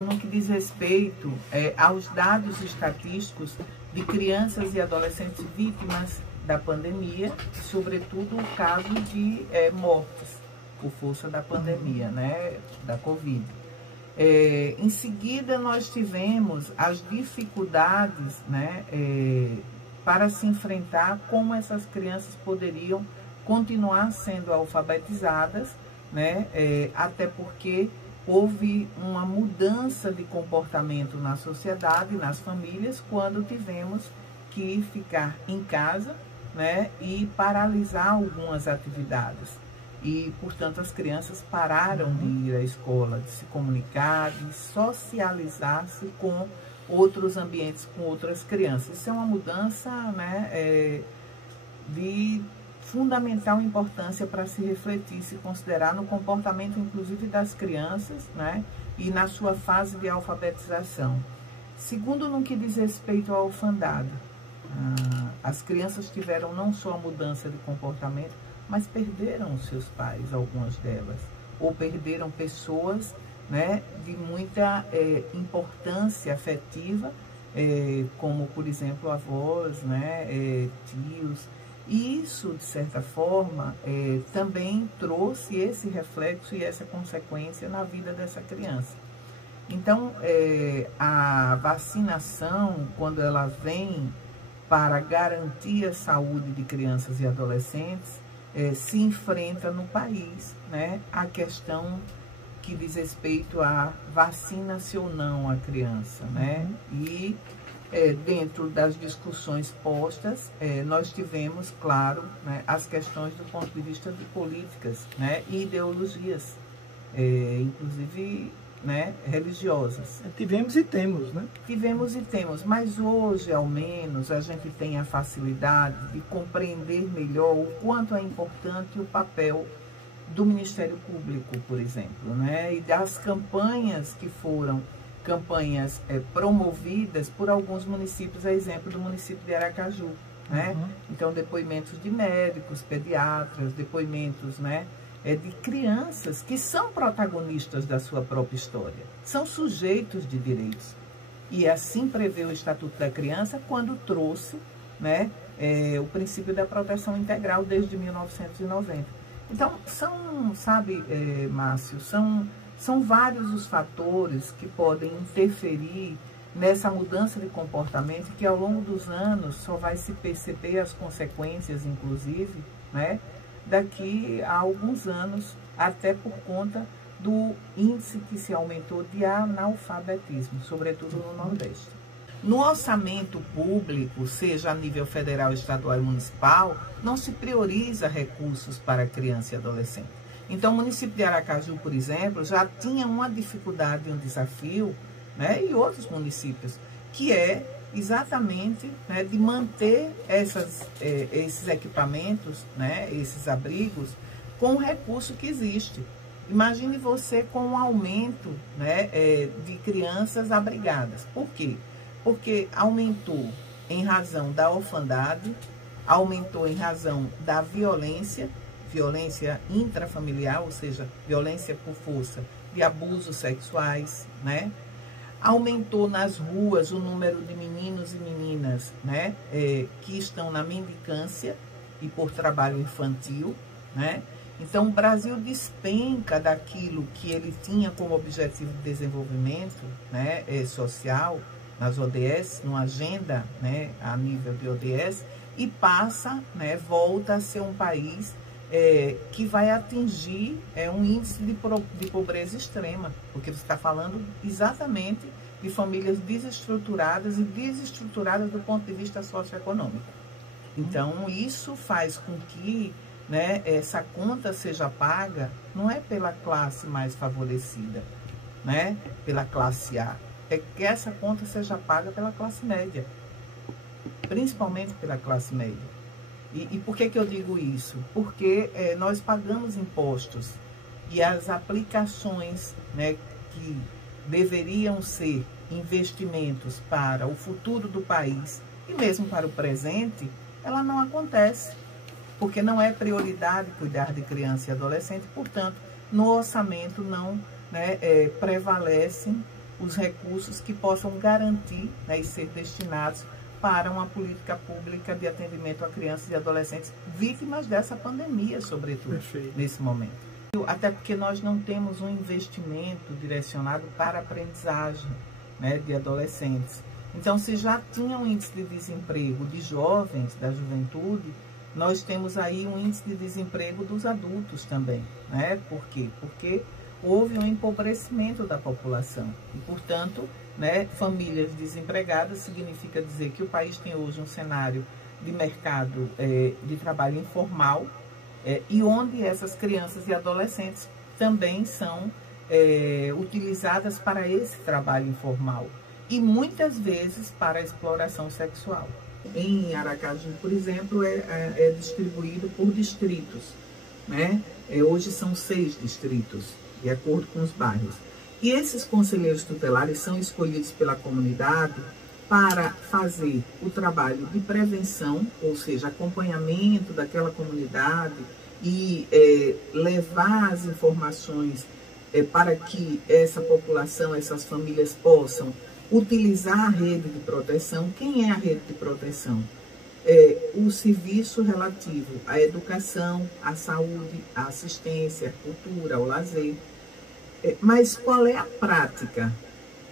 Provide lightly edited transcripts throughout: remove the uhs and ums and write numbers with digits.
No que diz respeito aos dados estatísticos de crianças e adolescentes vítimas da pandemia, sobretudo o caso de mortes por força da pandemia, né, da Covid. Em seguida, nós tivemos as dificuldades, né, para se enfrentar como essas crianças poderiam continuar sendo alfabetizadas, né, até porque houve uma mudança de comportamento na sociedade, nas famílias, quando tivemos que ficar em casa, né, e paralisar algumas atividades. E, portanto, as crianças pararam de ir à escola, de se comunicar, de socializar-se com outros ambientes, com outras crianças. Isso é uma mudança, né, de fundamental importância para se refletir, se considerar no comportamento, inclusive, das crianças, né, e na sua fase de alfabetização. Segundo, no que diz respeito à orfandade, as crianças tiveram não só a mudança de comportamento, mas perderam os seus pais, algumas delas, ou perderam pessoas, né, de muita importância afetiva, como, por exemplo, avós, né, tios. E isso, de certa forma, também trouxe esse reflexo e essa consequência na vida dessa criança. Então, a vacinação, quando ela vem para garantir a saúde de crianças e adolescentes, se enfrenta no país, né, a questão que diz respeito a vacina-se ou não a criança, né? E dentro das discussões postas, nós tivemos, claro, né, as questões do ponto de vista de políticas, né, e ideologias, inclusive, né, religiosas. Tivemos e temos, né? Tivemos e temos, mas hoje, ao menos, a gente tem a facilidade de compreender melhor o quanto é importante o papel do Ministério Público, por exemplo, né, e das campanhas que foram campanhas promovidas por alguns municípios, a exemplo do município de Aracaju, né? Então, depoimentos de médicos, pediatras, depoimentos, né, de crianças que são protagonistas da sua própria história, são sujeitos de direitos. E assim prevê o Estatuto da Criança quando trouxe, né, o princípio da proteção integral desde 1990. Então, sabe, Márcio, são vários os fatores que podem interferir nessa mudança de comportamento que ao longo dos anos só vai se perceber as consequências, inclusive, né, daqui a alguns anos, até por conta do índice que se aumentou de analfabetismo, sobretudo no Nordeste. No orçamento público, seja a nível federal, estadual e municipal, não se prioriza recursos para criança e adolescente. Então, o município de Aracaju, por exemplo, já tinha uma dificuldade, um desafio, né, e outros municípios, que é exatamente, né, de manter esses equipamentos, né, esses abrigos, com o recurso que existe. Imagine você com um aumento, né, de crianças abrigadas. Por quê? Porque aumentou em razão da orfandade, aumentou em razão da violência intrafamiliar, ou seja, violência por força, de abusos sexuais, né? Aumentou nas ruas o número de meninos e meninas, né, que estão na mendicância e por trabalho infantil, né? Então, o Brasil despenca daquilo que ele tinha como objetivo de desenvolvimento, né, social, nas ODS, numa agenda, né, a nível de ODS, e passa, né, volta a ser um país que vai atingir um índice de pobreza extrema, porque você está falando exatamente de famílias desestruturadas e desestruturadas do ponto de vista socioeconômico. Então, isso faz com que, né, essa conta seja paga, não é pela classe mais favorecida, né, pela classe A, é que essa conta seja paga pela classe média, principalmente pela classe média. E por que eu digo isso? Porque nós pagamos impostos e as aplicações, né, que deveriam ser investimentos para o futuro do país e mesmo para o presente, ela não acontece, porque não é prioridade cuidar de criança e adolescente, portanto, no orçamento não, né, prevalecem os recursos que possam garantir, né, e ser destinados para uma política pública de atendimento a crianças e adolescentes vítimas dessa pandemia, sobretudo. Perfeito. Nesse momento. Até porque nós não temos um investimento direcionado para a aprendizagem, né, de adolescentes. Então, se já tinha um índice de desemprego de jovens, da juventude, nós temos aí um índice de desemprego dos adultos também, né? Por quê? Porque houve um empobrecimento da população e, portanto, né, famílias desempregadas significa dizer que o país tem hoje um cenário de mercado de trabalho informal e onde essas crianças e adolescentes também são utilizadas para esse trabalho informal e muitas vezes para a exploração sexual. Em Aracaju, por exemplo, é distribuído por distritos, né? Hoje são 6 distritos, de acordo com os bairros. E esses conselheiros tutelares são escolhidos pela comunidade para fazer o trabalho de prevenção, ou seja, acompanhamento daquela comunidade e levar as informações para que essa população, essas famílias possam utilizar a rede de proteção. Quem é a rede de proteção? O serviço relativo à educação, à saúde, à assistência, à cultura, ao lazer. Mas qual é a prática?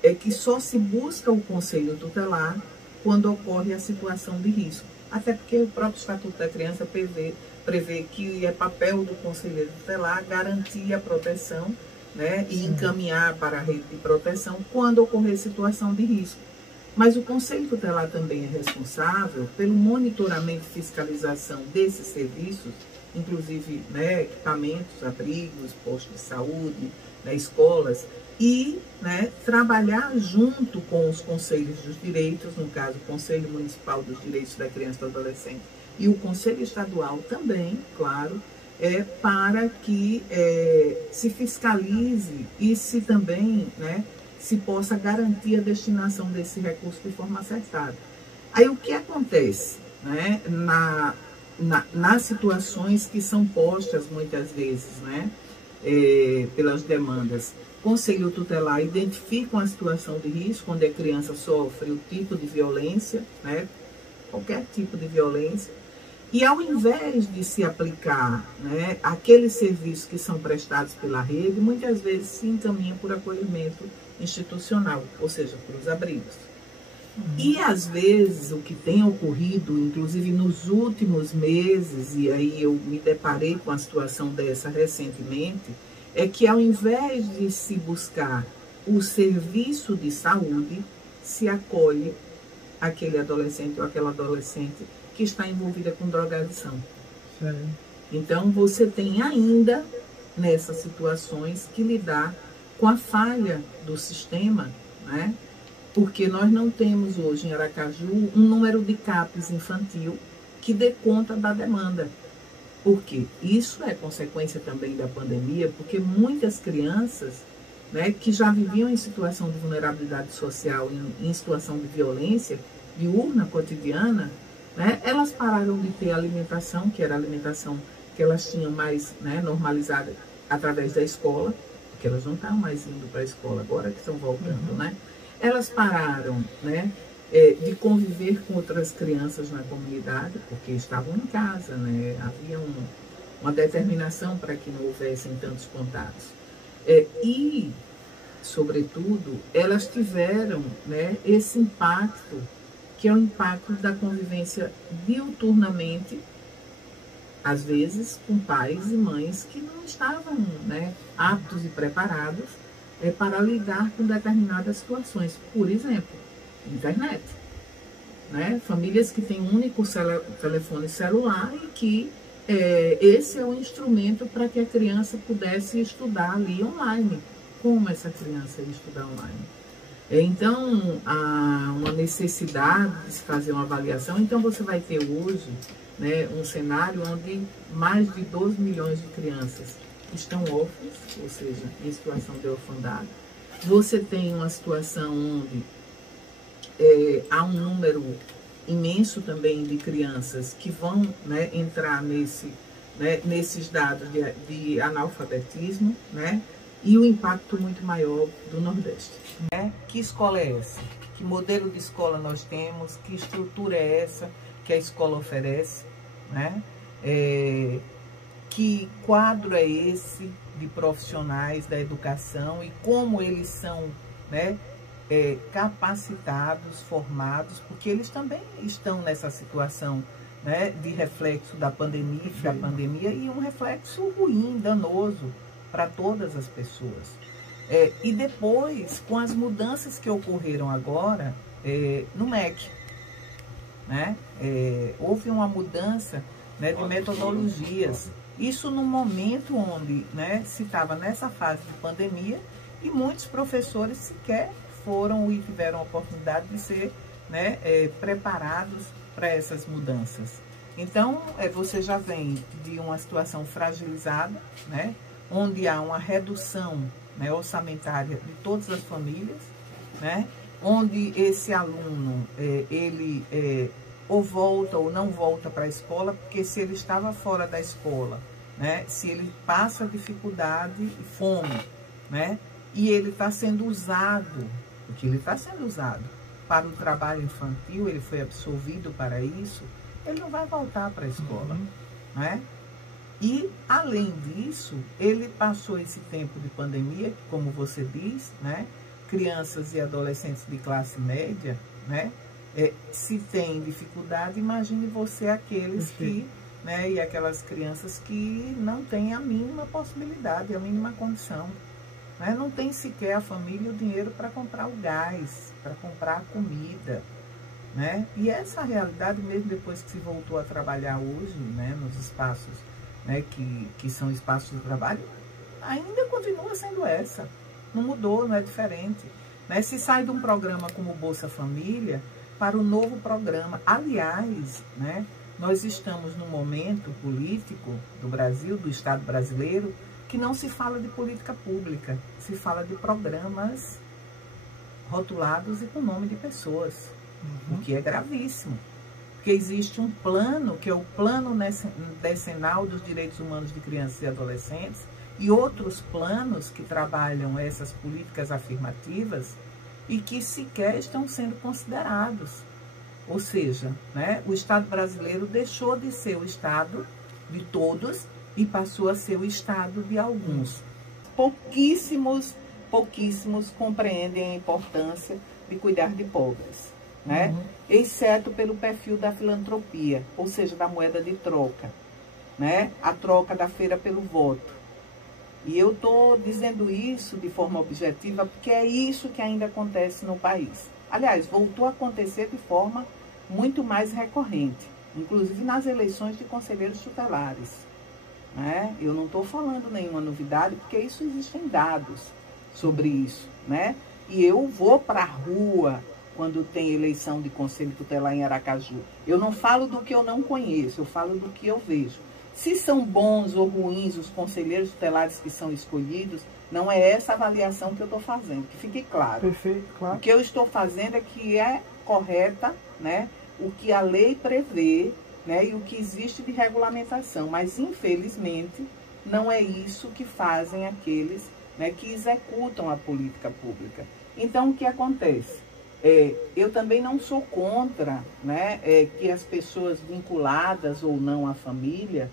É que só se busca o conselho tutelar quando ocorre a situação de risco. Até porque o próprio Estatuto da Criança prevê que é papel do conselheiro tutelar garantir a proteção, né, e encaminhar para a rede de proteção quando ocorrer situação de risco. Mas o Conselho Tutelar também é responsável pelo monitoramento e fiscalização desses serviços, inclusive, né, equipamentos, abrigos, postos de saúde, né, escolas, e, né, trabalhar junto com os Conselhos dos Direitos, no caso o Conselho Municipal dos Direitos da Criança e do Adolescente e o Conselho Estadual também, claro, para que se fiscalize e se também, né, se possa garantir a destinação desse recurso de forma acertada. Aí o que acontece, né, nas situações que são postas muitas vezes, né, pelas demandas? O Conselho Tutelar identifica uma situação de risco onde a criança sofre o tipo de violência, né, qualquer tipo de violência. E ao invés de se aplicar, né, aqueles serviços que são prestados pela rede, muitas vezes se encaminha por acolhimento institucional, ou seja, por os abrigos. E às vezes o que tem ocorrido, inclusive nos últimos meses, e aí eu me deparei com a situação dessa recentemente, é que ao invés de se buscar o serviço de saúde, se acolhe aquele adolescente ou aquela adolescente que está envolvida com drogadição. Sim. Então, você tem ainda, nessas situações, que lidar com a falha do sistema, né? Porque nós não temos hoje em Aracaju um número de CAPs infantil que dê conta da demanda. Por quê? Isso é consequência também da pandemia, porque muitas crianças, né, que já viviam em situação de vulnerabilidade social, em situação de violência diurna, cotidiana, né, elas pararam de ter alimentação, que era a alimentação que elas tinham mais, né, normalizada através da escola, porque elas não estão mais indo para a escola agora que estão voltando, né? Elas pararam, né, de conviver com outras crianças na comunidade, porque estavam em casa, né? Havia uma determinação para que não houvessem tantos contatos. E, sobretudo, elas tiveram, né, esse impacto, que é o impacto da convivência diuturnamente, às vezes com pais e mães que não estavam, né, aptos e preparados para lidar com determinadas situações. Por exemplo, internet, né? Famílias que têm um único telefone celular e que esse é o instrumento para que a criança pudesse estudar ali online. Como essa criança ia estudar online? Então, há uma necessidade de se fazer uma avaliação. Então, você vai ter hoje, né, um cenário onde mais de 12 milhões de crianças estão órfãs, ou seja, em situação de orfandade. Você tem uma situação onde há um número imenso também de crianças que vão, né, entrar nesses dados de analfabetismo, né? e o impacto muito maior do Nordeste. Que escola é essa? Que modelo de escola nós temos? Que estrutura é essa que a escola oferece? Né? Que quadro é esse de profissionais da educação e como eles são, né, capacitados, formados, porque eles também estão nessa situação, né, de reflexo da pandemia e um reflexo ruim, danoso para todas as pessoas. E depois, com as mudanças que ocorreram agora no MEC, né, houve uma mudança, né, de metodologias. Isso no momento onde, né, se estava nessa fase de pandemia e muitos professores sequer foram e tiveram a oportunidade de ser, né, preparados para essas mudanças. Então, você já vem de uma situação fragilizada, né, onde há uma redução, né, orçamentária de todas as famílias, né, onde esse aluno, ele ou volta ou não volta para a escola, porque se ele estava fora da escola, né, se ele passa dificuldade e fome, né, e ele está sendo usado, porque ele está sendo usado para o trabalho infantil, ele foi absolvido para isso, ele não vai voltar para a escola, né? E, além disso, ele passou esse tempo de pandemia, como você diz, né? Crianças e adolescentes de classe média, né? Se tem dificuldade, imagine você aqueles que, né? E aquelas crianças que não têm a mínima possibilidade, a mínima condição, né? Não tem sequer a família o dinheiro para comprar o gás, para comprar a comida, né? E essa realidade, mesmo depois que se voltou a trabalhar hoje, né? Nos espaços, né, que são espaços de trabalho, ainda continua sendo essa. Não mudou, não é diferente. Né? Se sai de um programa como Bolsa Família para o novo programa. Aliás, né, nós estamos num momento político do Brasil, do Estado brasileiro, que não se fala de política pública, se fala de programas rotulados e com nome de pessoas, o que é gravíssimo. Porque existe um plano, que é o Plano Decenal dos Direitos Humanos de Crianças e Adolescentes, e outros planos que trabalham essas políticas afirmativas e que sequer estão sendo considerados. Ou seja, né, o Estado brasileiro deixou de ser o Estado de todos e passou a ser o Estado de alguns. Pouquíssimos compreendem a importância de cuidar de pobres. Né? Exceto pelo perfil da filantropia, ou seja, da moeda de troca, né? A troca da feira pelo voto. E eu estou dizendo isso de forma objetiva porque é isso que ainda acontece no país. Aliás, voltou a acontecer de forma muito mais recorrente, inclusive nas eleições de conselheiros tutelares. Né? Eu não estou falando nenhuma novidade, porque isso existem dados sobre isso. Né? E eu vou para a rua quando tem eleição de conselho tutelar em Aracaju. Eu não falo do que eu não conheço, eu falo do que eu vejo. Se são bons ou ruins os conselheiros tutelares que são escolhidos, não é essa avaliação que eu estou fazendo, que fique claro. Perfeito, claro. O que eu estou fazendo é que é correta, né, o que a lei prevê, né, e o que existe de regulamentação, mas infelizmente não é isso que fazem aqueles, né, que executam a política pública. Então o que acontece? Eu também não sou contra, né, que as pessoas vinculadas ou não à família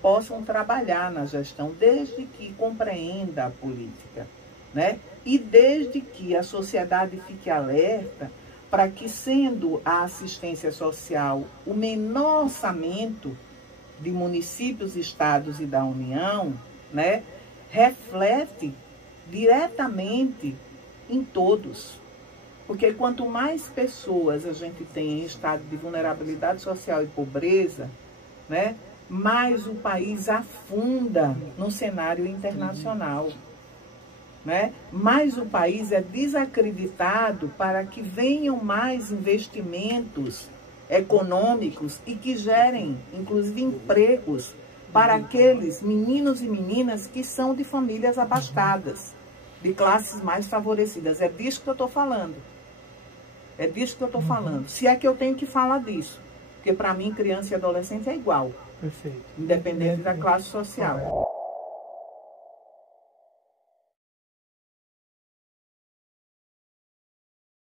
possam trabalhar na gestão, desde que compreenda a política, né? E desde que a sociedade fique alerta para que, sendo a assistência social o menor orçamento de municípios, estados e da União, né, reflete diretamente em todos. Porque quanto mais pessoas a gente tem em estado de vulnerabilidade social e pobreza, né, mais o país afunda no cenário internacional. Né? Mais o país é desacreditado para que venham mais investimentos econômicos e que gerem, inclusive, empregos para aqueles meninos e meninas que são de famílias abastadas, de classes mais favorecidas. É disso que eu estou falando. É disso que eu estou falando. Se é que eu tenho que falar disso. Porque para mim, criança e adolescente é igual. Perfeito. Independente da classe social.